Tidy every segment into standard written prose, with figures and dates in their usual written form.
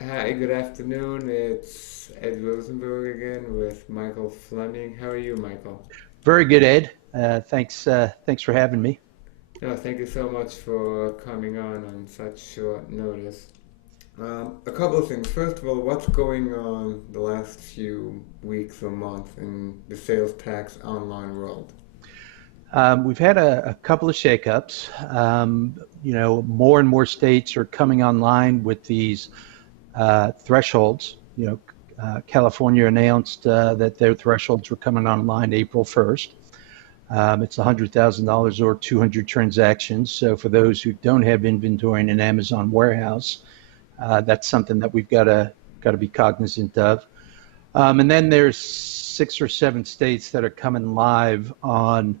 Hi, good afternoon. It's Ed Rosenberg again with Michael Fleming. How are you, Michael? Very good, Ed. Thanks for having me. No, thank you so much for coming on such short notice. A couple of things. First of all, what's going on the last few weeks or months in the sales tax online world? We've had a couple of shakeups. More and more states are coming online with these thresholds. California announced that their thresholds were coming online April 1st. It's $100,000 or 200 transactions. So for those who don't have inventory in an Amazon warehouse, that's something that we've got to be cognizant of. And then there's 6 or 7 states that are coming live on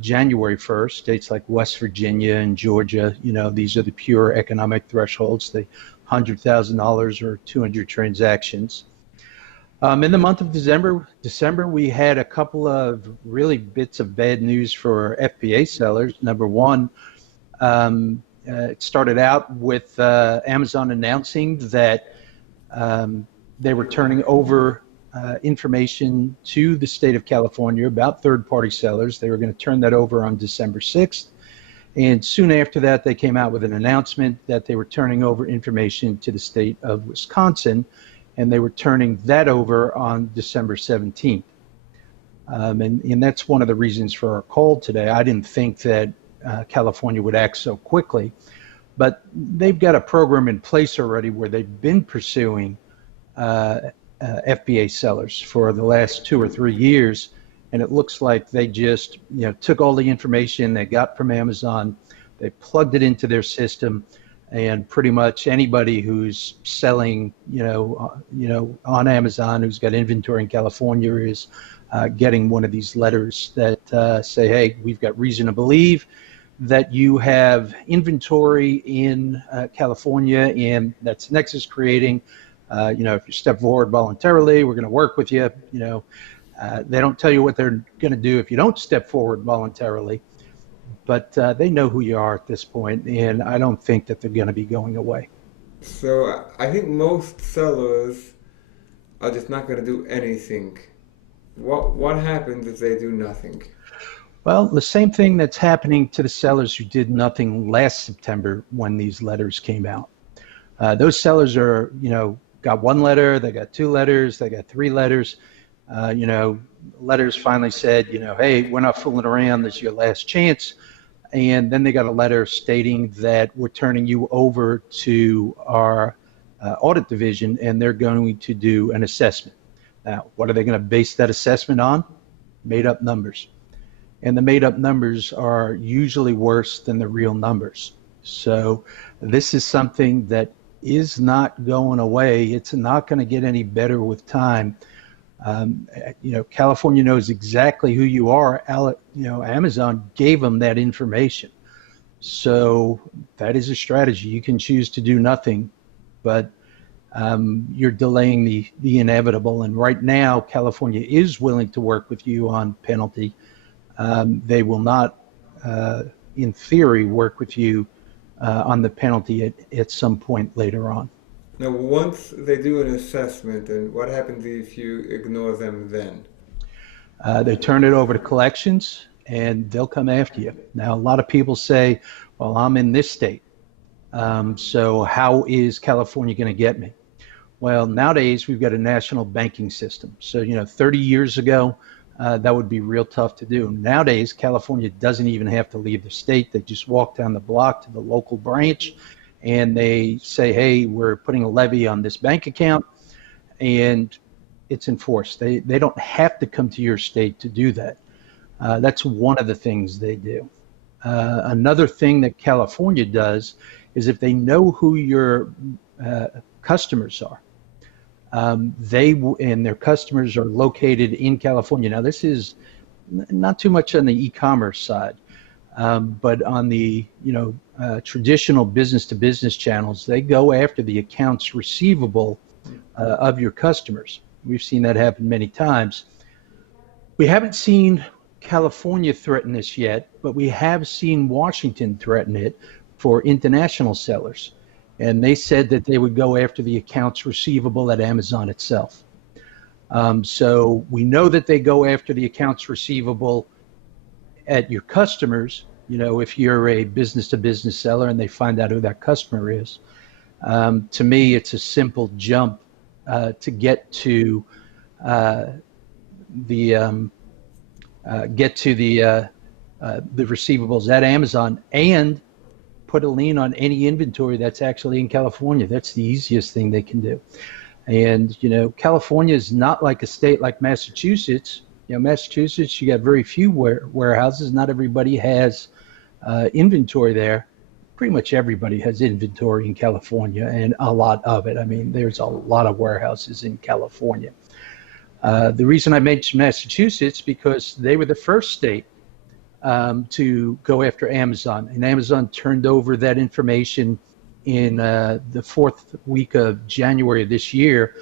January 1st, states like West Virginia and Georgia. These are the pure economic thresholds, the $100,000 or 200 transactions. In the month of December, we had a couple of really bits of bad news for FBA sellers. Number one, it started out with Amazon announcing that they were turning over information to the state of California about third-party sellers. They were going to turn that over on December 6th. And soon after that, they came out with an announcement that they were turning over information to the state of Wisconsin, and they were turning that over on December 17th. And that's one of the reasons for our call today. I didn't think that California would act so quickly, but they've got a program in place already where they've been pursuing FBA sellers for the last 2 or 3 years, and it looks like they just took all the information they got from Amazon, they plugged it into their system, and pretty much anybody who's selling on Amazon who's got inventory in California is getting one of these letters that say, hey, we've got reason to believe that you have inventory in California, and that's Nexus creating. If you step forward voluntarily, we're going to work with you. They don't tell you what they're going to do if you don't step forward voluntarily, but they know who you are at this point, and I don't think that they're going to be going away. So I think most sellers are just not going to do anything. What happens if they do nothing? Well, the same thing that's happening to the sellers who did nothing last September when these letters came out. Those sellers got one letter, they got 2 letters, they got 3 letters. Uh, you know, Letters finally said, hey, we're not fooling around. This is your last chance. And then they got a letter stating that we're turning you over to our audit division, and they're going to do an assessment. Now, what are they going to base that assessment on? Made up numbers. And the made up numbers are usually worse than the real numbers. So this is something that is not going away. It's not going to get any better with time. California knows exactly who you are. Amazon gave them that information. So that is a strategy. You can choose to do nothing, but you're delaying the inevitable. And right now, California is willing to work with you on penalty. They will not, in theory, work with you on the penalty at some point later on. Now, once they do an assessment, and what happens if you ignore them then? They turn it over to collections, and they'll come after you. Now, a lot of people say, well, I'm in this state, so how is California going to get me? Well, nowadays we've got a national banking system. So, 30 years ago, that would be real tough to do. Nowadays, California doesn't even have to leave the state. They just walk down the block to the local branch and they say, hey, we're putting a levy on this bank account, and it's enforced. They don't have to come to your state to do that. That's one of the things they do. Another thing that California does is if they know who your customers are, they and their customers are located in California. Now, this is not too much on the e-commerce side, but on the traditional business-to-business channels, they go after the accounts receivable of your customers. We've seen that happen many times. We haven't seen California threaten this yet, but we have seen Washington threaten it for international sellers. and they said that they would go after the accounts receivable at Amazon itself. So we know that they go after the accounts receivable at your customers. If you're a business-to-business seller and they find out who that customer is, to me, it's a simple jump to uh, the get to the receivables at Amazon and put a lien on any inventory that's actually in California. That's the easiest thing they can do. And, California is not like a state like Massachusetts. Massachusetts, you got very few warehouses. Not everybody has inventory there. Pretty much everybody has inventory in California, and a lot of it. I mean, there's a lot of warehouses in California. The reason I mentioned Massachusetts, because they were the first state to go after Amazon, and Amazon turned over that information in the fourth week of January of this year.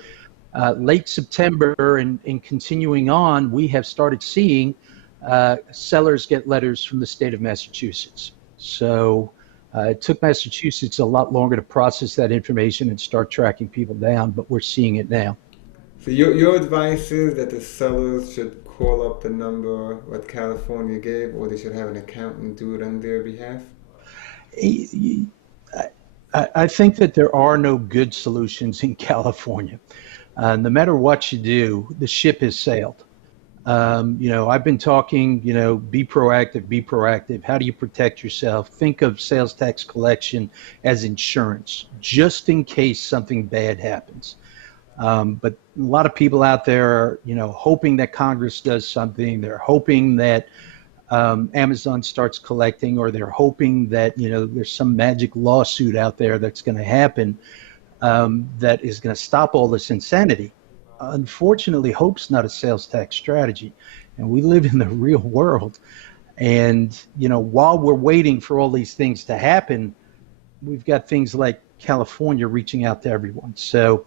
Late September and continuing on, we have started seeing sellers get letters from the state of Massachusetts. So it took Massachusetts a lot longer to process that information and start tracking people down, but we're seeing it now. So your advice is that the sellers should call up the number what California gave, or they should have an accountant do it on their behalf? I think that there are no good solutions in California. No matter what you do, the ship has sailed. I've been talking, be proactive, be proactive. How do you protect yourself? Think of sales tax collection as insurance, just in case something bad happens. But a lot of people out there are, hoping that Congress does something. They're hoping that Amazon starts collecting, or they're hoping that, there's some magic lawsuit out there that's going to happen that is going to stop all this insanity. Unfortunately, hope's not a sales tax strategy, and we live in the real world. And, while we're waiting for all these things to happen, we've got things like California reaching out to everyone. So,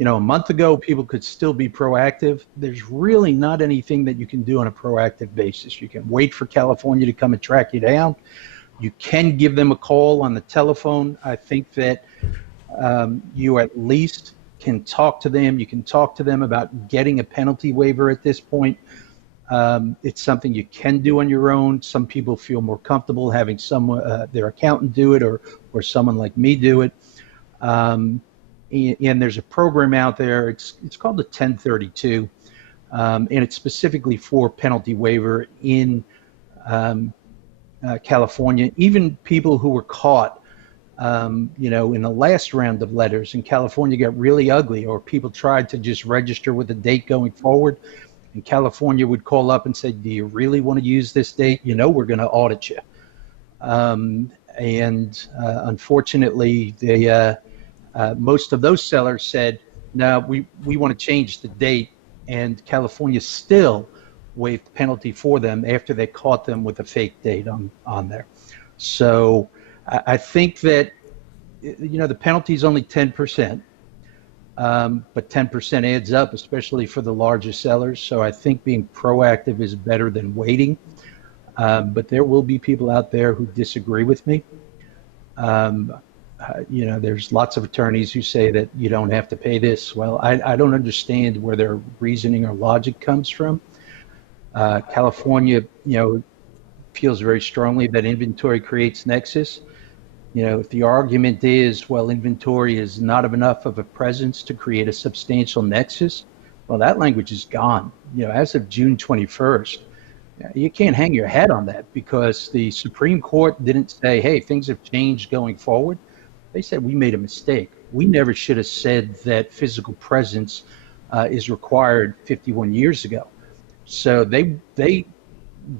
a month ago, people could still be proactive. There's really not anything that you can do on a proactive basis. You can wait for California to come and track you down. You can give them a call on the telephone. I think that you at least can talk to them. You can talk to them about getting a penalty waiver at this point. It's something you can do on your own. Some people feel more comfortable having their accountant do it, or someone like me do it. And there's a program out there. It's called the 1032, and it's specifically for penalty waiver in California. Even people who were caught, in the last round of letters in California got really ugly, or people tried to just register with a date going forward, and California would call up and say, "Do you really want to use this date? We're going to audit you." Unfortunately, most of those sellers said, "No, we want to change the date," and California still waived the penalty for them after they caught them with a fake date on there. So I think that the penalty is only 10%, but 10% adds up, especially for the larger sellers. So I think being proactive is better than waiting. But there will be people out there who disagree with me. There's lots of attorneys who say that you don't have to pay this. Well, I don't understand where their reasoning or logic comes from. California, feels very strongly that inventory creates nexus. If the argument is, well, inventory is not enough of a presence to create a substantial nexus, well, that language is gone. As of June 21st, you can't hang your hat on that, because the Supreme Court didn't say, hey, things have changed going forward. They said we made a mistake. We never should have said that physical presence is required 51 years ago. So they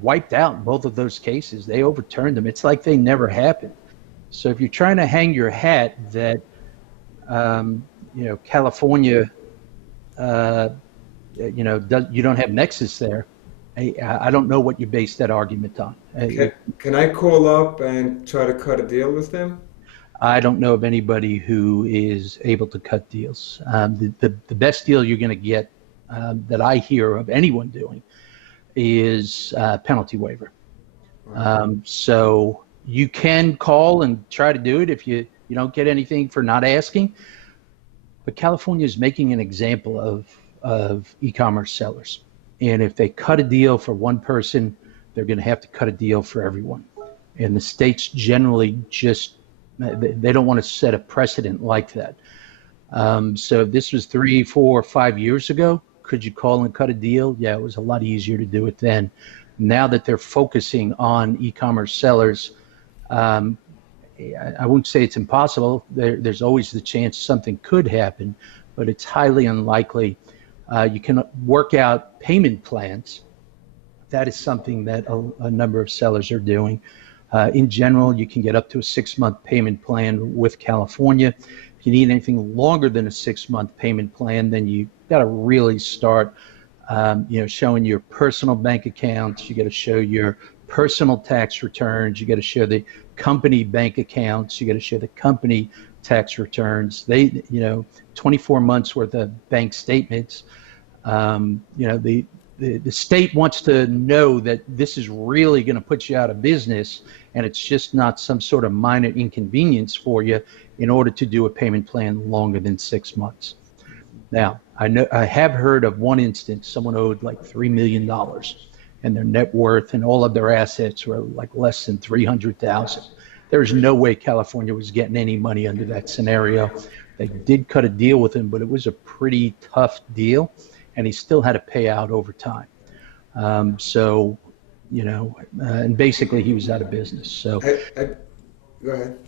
wiped out both of those cases. They overturned them. It's like they never happened. So if you're trying to hang your hat that California, you don't have nexus there, I don't know what you base that argument on. Can I call up and try to cut a deal with them? I don't know of anybody who is able to cut deals. The best deal you're going to get that I hear of anyone doing is penalty waiver. So you can call and try to do it if you You don't get anything for not asking. But California is making an example of e-commerce sellers. And if they cut a deal for one person, they're going to have to cut a deal for everyone. And the states generally just, they don't want to set a precedent like that. So if this was 3, 4, 5 years ago, could you call and cut a deal? Yeah, it was a lot easier to do it then. Now that they're focusing on e-commerce sellers, I won't say it's impossible. There's always the chance something could happen, but it's highly unlikely. You can work out payment plans. That is something that a number of sellers are doing. In general, you can get up to a 6-month payment plan with California. If you need anything longer than a 6-month payment plan, then you got to really start, showing your personal bank accounts. You got to show your personal tax returns. You got to show the company bank accounts. You got to show the company tax returns. 24 months worth of bank statements. The state wants to know that this is really going to put you out of business, and it's just not some sort of minor inconvenience for you in order to do a payment plan longer than 6 months. Now, I have heard of one instance, someone owed like $3 million, and their net worth and all of their assets were like less than $300,000. There's no way California was getting any money under that scenario. They did cut a deal with him, but it was a pretty tough deal, and he still had to pay out over time. And basically he was out of business. So go ahead.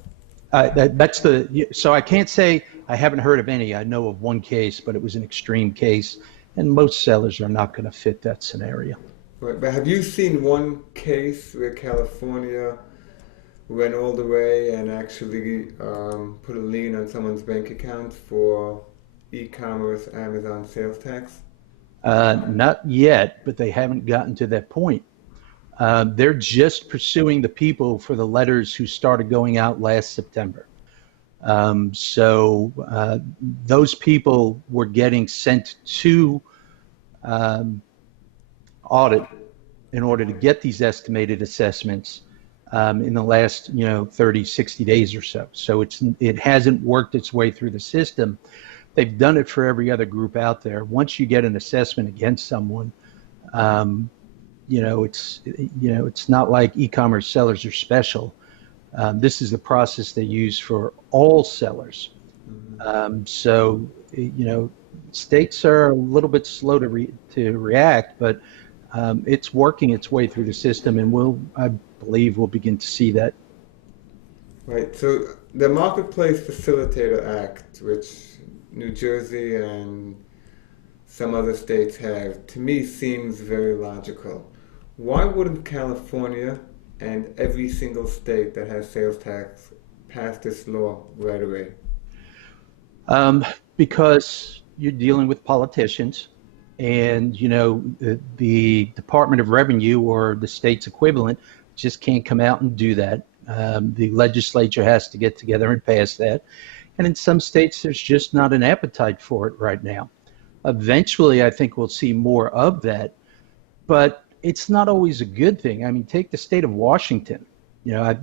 So I can't say I haven't heard of any. I know of one case, but it was an extreme case, and most sellers are not going to fit that scenario. Right, but have you seen one case where California went all the way and actually put a lien on someone's bank account for e-commerce Amazon sales tax? Not yet, but they haven't gotten to that point. They're just pursuing the people for the letters who started going out last September. Those people were getting sent to audit in order to get these estimated assessments in the last 30, 60 days or so. So it hasn't worked its way through the system. They've done it for every other group out there. Once you get an assessment against someone, it's not like e-commerce sellers are special. This is the process they use for all sellers. States are a little bit slow to react, but it's working its way through the system, and I believe we'll begin to see that. Right. So the Marketplace Facilitator Act, which New Jersey and some other states have, to me seems very logical. Why wouldn't California and every single state that has sales tax pass this law right away? Because you're dealing with politicians, and the Department of Revenue or the state's equivalent just can't come out and do that. The legislature has to get together and pass that. And in some states, there's just not an appetite for it right now. Eventually, I think we'll see more of that, but it's not always a good thing. I mean, take the state of Washington.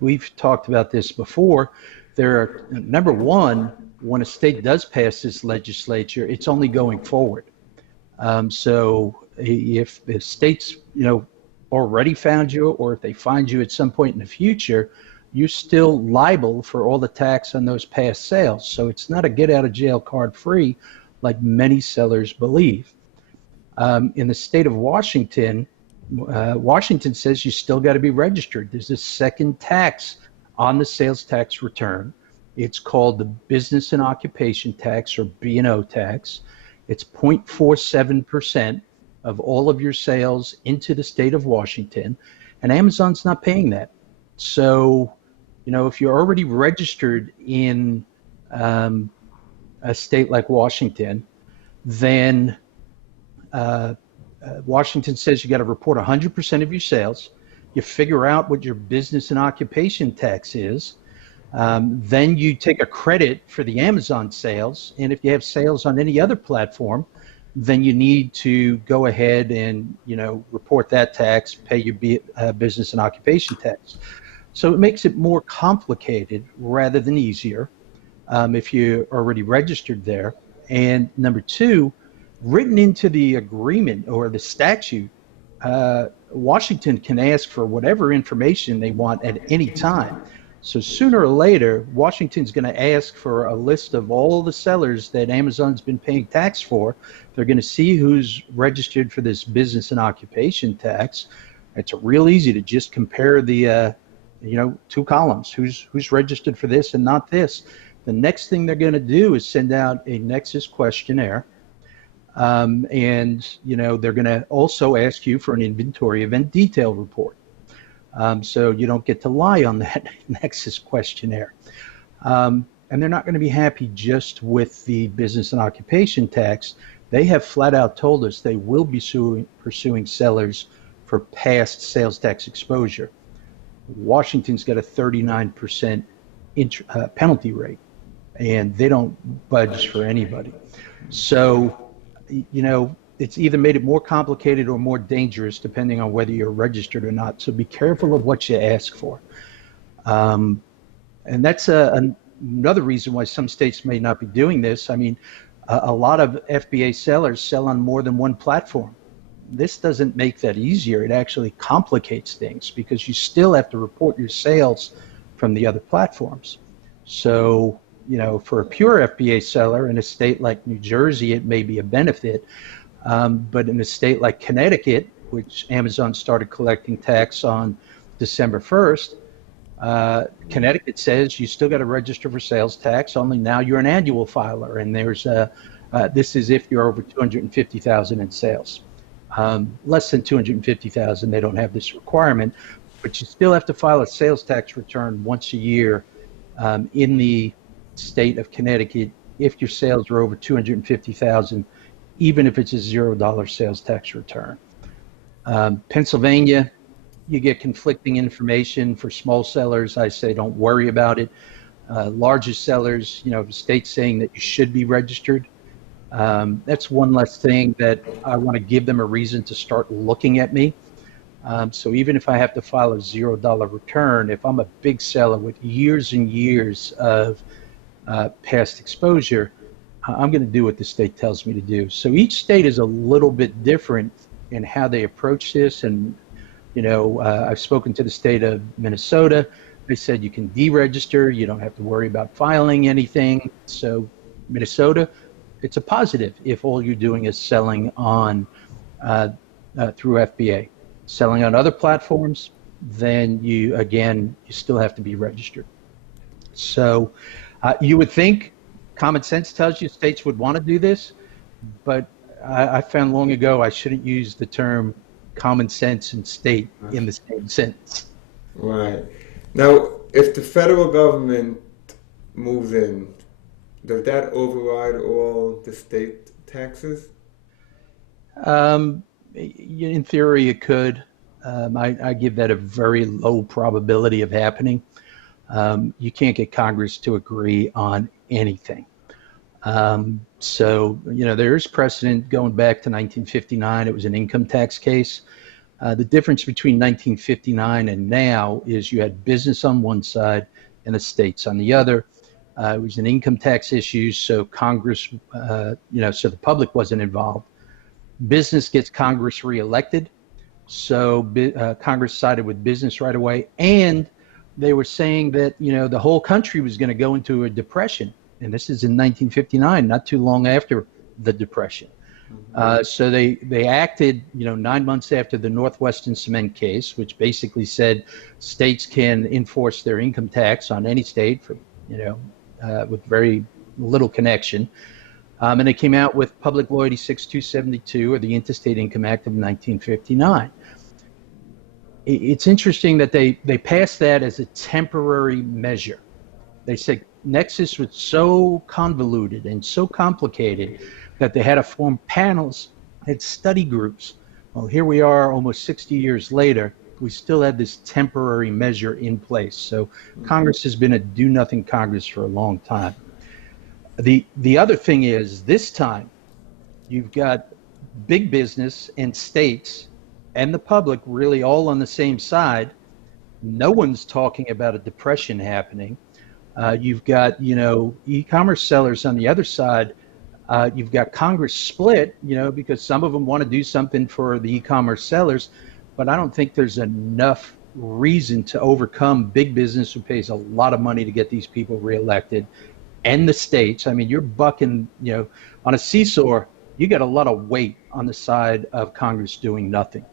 We've talked about this before. Number one, when a state does pass this legislature, it's only going forward. So if the states, already found you, or if they find you at some point in the future, you're still liable for all the tax on those past sales. So it's not a get out of jail card free like many sellers believe. In the state of Washington, Washington says you still got to be registered. There's a second tax on the sales tax return. It's called the Business and Occupation Tax, or B&O tax. It's 0.47% of all of your sales into the state of Washington, and Amazon's not paying that. So, if you're already registered in a state like Washington, then Washington says you got to report 100% of your sales. You figure out what your business and occupation tax is. Then you take a credit for the Amazon sales, and if you have sales on any other platform, then you need to go ahead and report that tax, pay your business and occupation tax. So it makes it more complicated rather than easier. if you're already registered there. And number two, written into the agreement or the statute, Washington can ask for whatever information they want at any time. So sooner or later, Washington's going to ask for a list of all the sellers that Amazon's been paying tax for. They're going to see who's registered for this business and occupation tax. It's real easy to just compare the, two columns, who's registered for this and not this. The next thing they're going to do is send out a nexus questionnaire. And they're going to also ask you for an inventory event detail report. So you don't get to lie on that nexus questionnaire. And they're not going to be happy just with the business and occupation tax. They have flat out told us they will be pursuing sellers for past sales tax exposure. Washington's got a 39% penalty rate, and they don't budge for anybody. So, it's either made it more complicated or more dangerous depending on whether you're registered or not. So be careful of what you ask for. And that's another reason why some states may not be doing this. I mean, a lot of FBA sellers sell on more than one platform. This doesn't make that easier. It actually complicates things because you still have to report your sales from the other platforms. So, for a pure FBA seller in a state like New Jersey, it may be a benefit. But in a state like Connecticut, which Amazon started collecting tax on December 1st, Connecticut says you still got to register for sales tax, only now you're an annual filer, and there's this is if you're over 250,000 in sales. Less than 250,000, they don't have this requirement, but you still have to file a sales tax return once a year in the state of Connecticut if your sales are over 250,000, even if it's a $0 sales tax return. Pennsylvania, you get conflicting information. For small sellers, I say don't worry about it. Larger sellers, the state's saying that you should be registered. That's one less thing that I want to give them a reason to start looking at me. So even if I have to file a $0 return, if I'm a big seller with years and years of past exposure, I'm going to do what the state tells me to do. So each state is a little bit different in how they approach this. And, I've spoken to the state of Minnesota. They said you can deregister. You don't have to worry about filing anything. So Minnesota, it's a positive if all you're doing is selling on through FBA. Selling on other platforms, then you still have to be registered. So you would think common sense tells you states would want to do this, but I found long ago I shouldn't use the term common sense and state in the same sentence. Right. Now, if the federal government moves in, does that override all the state taxes? In theory, it could. I give that a very low probability of happening. You can't get Congress to agree on anything. So, there is precedent going back to 1959. It was an income tax case. The difference between 1959 and now is you had business on one side and the states on the other. It was an income tax issue, so Congress, so the public wasn't involved. Business gets Congress reelected, so Congress sided with business right away, and they were saying that the whole country was going to go into a depression, and this is in 1959, not too long after the Depression. So they acted 9 months after the Northwestern Cement case, which basically said states can enforce their income tax on any state for with very little connection. And they came out with Public Law 86-272, or the Interstate Income Act of 1959. It's interesting that they passed that as a temporary measure. They said Nexus was so convoluted and so complicated that they had to form panels, had study groups. Well, here we are almost 60 years later. We still have this temporary measure in place. So Congress has been a do-nothing Congress for a long time. The other thing is, this time, you've got big business and states and the public really all on the same side. No one's talking about a depression happening. You've got, e-commerce sellers on the other side. You've got Congress split, because some of them want to do something for the e-commerce sellers, but I don't think there's enough reason to overcome big business who pays a lot of money to get these people reelected, and the states. I mean, you're bucking, on a seesaw, you got a lot of weight on the side of Congress doing nothing.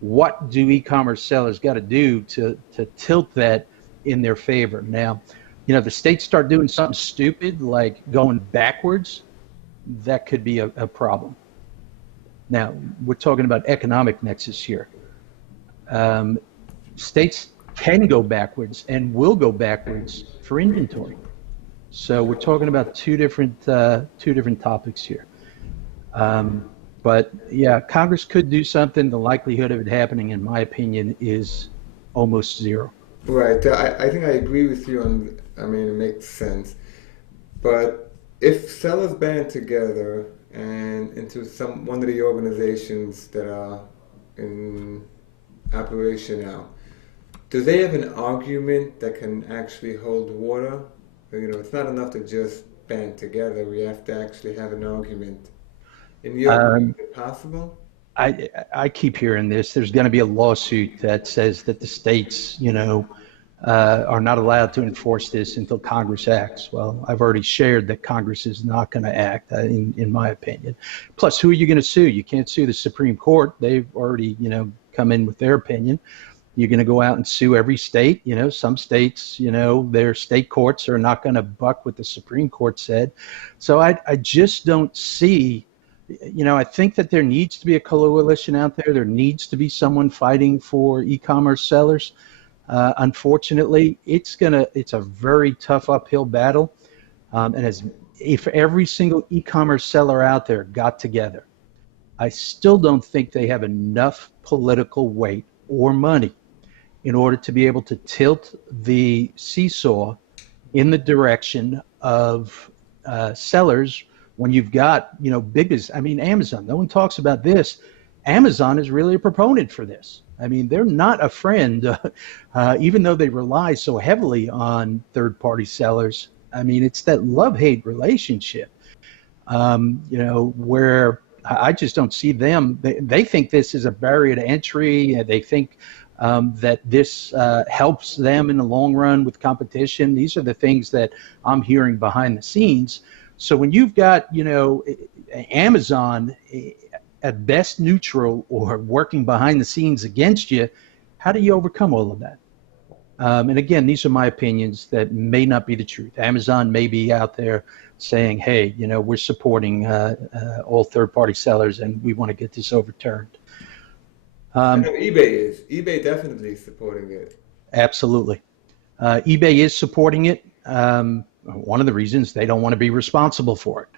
What do e-commerce sellers got to do to tilt that in their favor? Now, the states start doing something stupid like going backwards, that could be a problem. Now, we're talking about economic nexus here. States can go backwards and will go backwards for inventory. So we're talking about two different topics here. But yeah, Congress could do something. The likelihood of it happening, in my opinion, is almost zero. Right. I think I agree with you on. I mean, it makes sense. But if sellers band together and into one of the organizations that are in operation now, do they have an argument that can actually hold water? It's not enough to just band together. We have to actually have an argument. In your opinion, is it possible? I keep hearing this. There's going to be a lawsuit that says that the states, are not allowed to enforce this until Congress acts. Well, I've already shared that Congress is not going to act, in my opinion. Plus, who are you going to sue? You can't sue the Supreme Court. They've already, come in with their opinion. You're going to go out and sue every state. Some states, their state courts are not going to buck what the Supreme Court said. So I just don't see, I think that there needs to be a coalition out there. There needs to be someone fighting for e-commerce sellers. Unfortunately, it's a very tough uphill battle. And if every single e-commerce seller out there got together, I still don't think they have enough political weight or money in order to be able to tilt the seesaw in the direction of sellers. When you've got, Amazon, no one talks about this. Amazon is really a proponent for this. I mean, they're not a friend, even though they rely so heavily on third-party sellers. I mean, it's that love-hate relationship, where I just don't see them. They think this is a barrier to entry. They think that this helps them in the long run with competition. These are the things that I'm hearing behind the scenes. So when you've got, Amazon at best neutral or working behind the scenes against you, how do you overcome all of that? And again, these are my opinions that may not be the truth. Amazon may be out there saying, hey, we're supporting all third-party sellers and we want to get this overturned. I know eBay is. eBay definitely is supporting it. Absolutely. eBay is supporting it. One of the reasons they don't want to be responsible for it.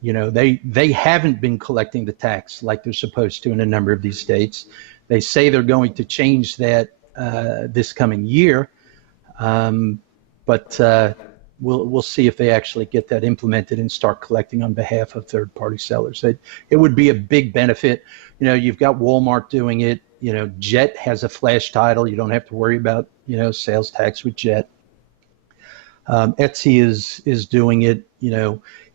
They haven't been collecting the tax like they're supposed to in a number of these states. They say they're going to change that this coming year, but we'll see if they actually get that implemented and start collecting on behalf of third-party sellers. It would be a big benefit. You've got Walmart doing it. Jet has a flash title. You don't have to worry about sales tax with Jet. Etsy is doing it.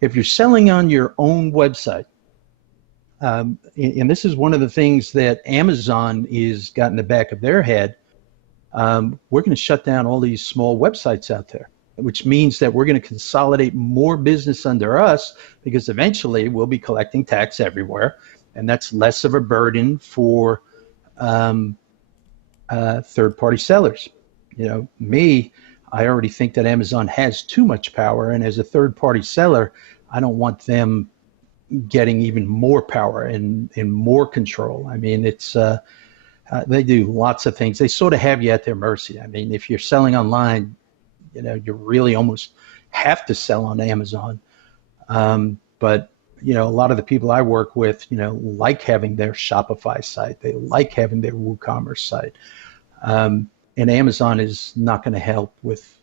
If you're selling on your own website, and this is one of the things that Amazon is got in the back of their head, we're going to shut down all these small websites out there, which means that we're going to consolidate more business under us because eventually we'll be collecting tax everywhere, and that's less of a burden for third-party sellers. I already think that Amazon has too much power, and as a third-party seller, I don't want them getting even more power and more control. I mean, it's they do lots of things. They sort of have you at their mercy. I mean, if you're selling online, you really almost have to sell on Amazon. But a lot of the people I work with, like having their Shopify site. They like having their WooCommerce site. And Amazon is not going to help with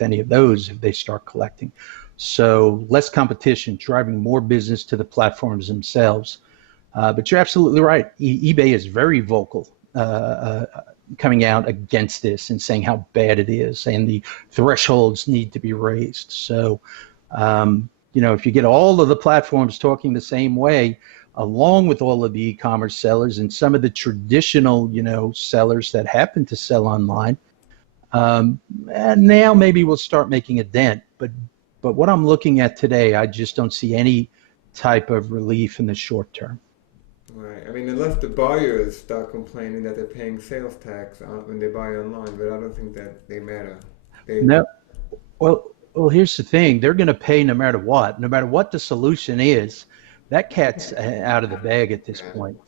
any of those if they start collecting. So less competition, driving more business to the platforms themselves. But you're absolutely right. eBay is very vocal coming out against this and saying how bad it is, and the thresholds need to be raised. So, if you get all of the platforms talking the same way, along with all of the e-commerce sellers and some of the traditional, sellers that happen to sell online, and now maybe we'll start making a dent. But what I'm looking at today, I just don't see any type of relief in the short term. Right. I mean, unless the buyers start complaining that they're paying sales tax when they buy online, but I don't think that they matter. No. Well, here's the thing. They're going to pay no matter what. No matter what the solution is, that cat's out of the bag at this point.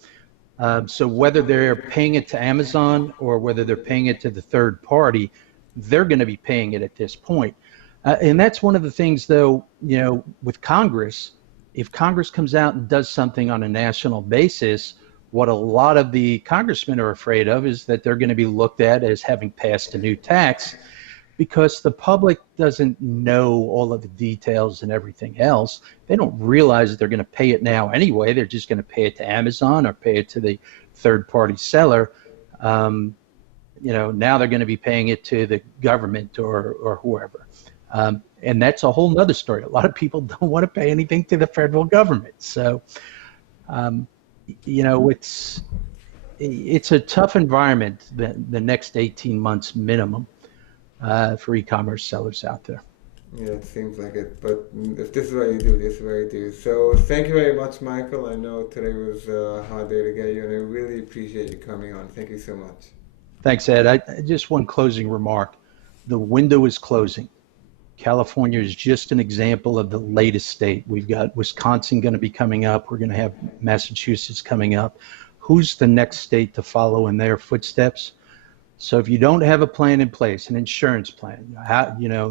So whether they're paying it to Amazon or whether they're paying it to the third party, they're going to be paying it at this point. And that's one of the things, though, with Congress. If Congress comes out and does something on a national basis, what a lot of the congressmen are afraid of is that they're going to be looked at as having passed a new tax, because the public doesn't know all of the details and everything else. They don't realize that they're going to pay it now anyway. They're just going to pay it to Amazon or pay it to the third-party seller. Now they're going to be paying it to the government or whoever. And that's a whole nother story. A lot of people don't want to pay anything to the federal government. So, it's a tough environment, the next 18 months minimum, for e-commerce sellers out there. Yeah, it seems like it. But if this is what you do, this is what you do. So thank you very much, Michael. I know today was a hard day to get you, and I really appreciate you coming on. Thank you so much. Thanks, Ed. Just one closing remark. The window is closing. California is just an example of the latest state. We've got Wisconsin going to be coming up. We're going to have Massachusetts coming up. Who's the next state to follow in their footsteps? So if you don't have a plan in place, an insurance plan,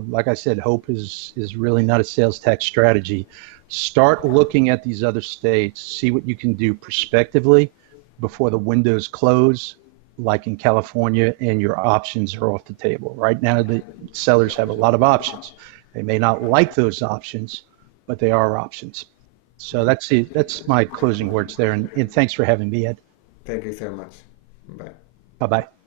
like I said, hope is really not a sales tax strategy. Start looking at these other states, see what you can do prospectively before the windows close, like in California, and your options are off the table. Right now, the sellers have a lot of options. They may not like those options, but they are options. So that's my closing words there, and thanks for having me, Ed. Thank you so much. Bye. Bye-bye.